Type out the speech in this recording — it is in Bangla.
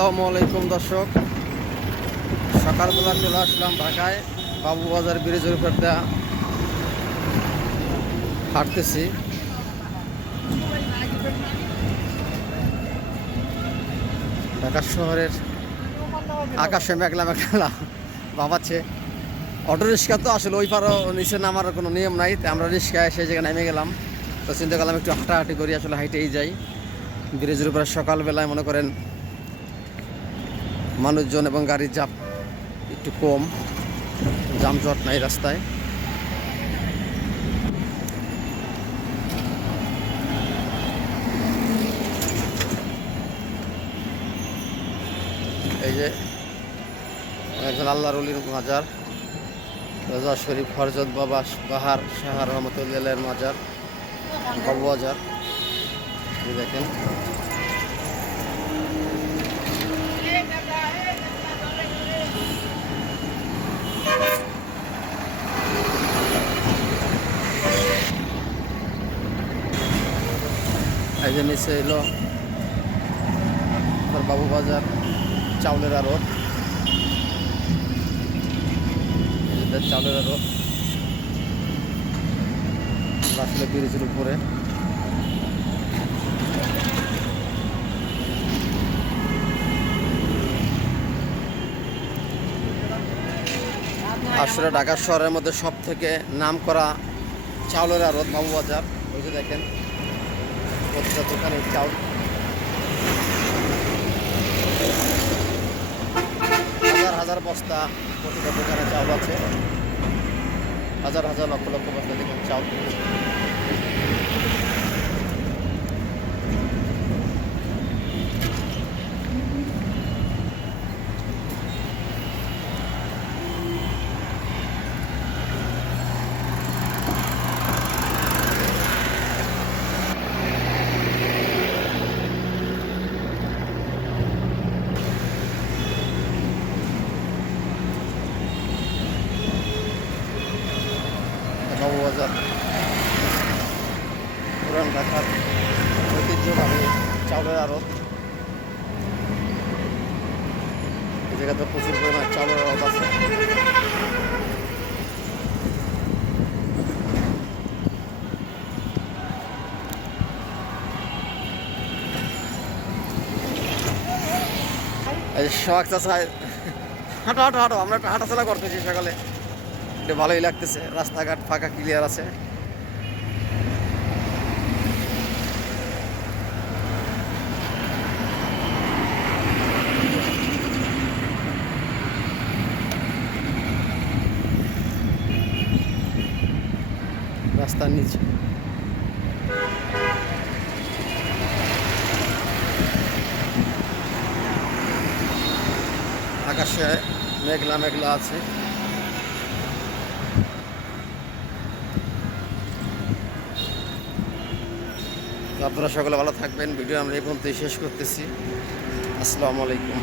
আসসালামু আলাইকুম দর্শক, সকালবেলা চলে আসলাম ঢাকায়। বাবুবাজার ব্রিজের উপর দিয়ে হাঁটতেছি। ঢাকা শহরের আকাশে মেঘলা মেঘলা ভাবাচ্ছে। অটো রিক্সা তো আসলে ওই পারও নিচে নামার কোনো নিয়ম নাই, তাই আমরা রিক্সায় এসে জায়গায় নেমে গেলাম। তো চিন্তা করলাম একটু হাঁটাহাঁটি করি, আসলে হাইটেই যাই। ব্রিজের উপরে সকালবেলায় মনে করেন মানুষজন এবং গাড়ির চাপ একটু কম, যানজট নাই রাস্তায়। এই যে একজন আল্লাহর ওলির মাজার, রাজা শরীফ হরজত বাবা বাহার শাহ রহমতুল্লাহের মাজার, বাবুবাজার। দেখেন এই যে নিচে এলো বাবুবাজার চাউলের আড়ত, চাউলের আড়ত আসলে ব্রিজের উপরে। আসলে ঢাকা শহরের মধ্যে সব থেকে নাম করা চাউলের আড়ত বাবুবাজার। ওই যে দেখেন প্রতিটা দোকানে চাউল, হাজার হাজার বস্তা প্রতিটা দোকানে চাউল আছে, হাজার হাজার লক্ষ লক্ষ বস্তা দেখেন চাউল। বাবুবাজার পুরান ঢাকার ঐতিহ্যবাহী চাউলের আড়ত। এই জায়গাতে প্রচুর পরিমাণে চাউলের আড়ত আছে। এই শখ চাষা হাঁটো হাঁটো হাঁটো, আমরা একটা হাঁটাচলা করতেছি সকালে, এটা ভালোই লাগতেছে। রাস্তাঘাট ফাঁকা, ক্লিয়ার আছে। রাস্তার নিচে আকাশে মেঘলা মেঘলা আছে। আপনারা সকলে ভালো থাকবেন। ভিডিও আমরা এই পর্যন্তই শেষ করতেছি। আসসালামু আলাইকুম।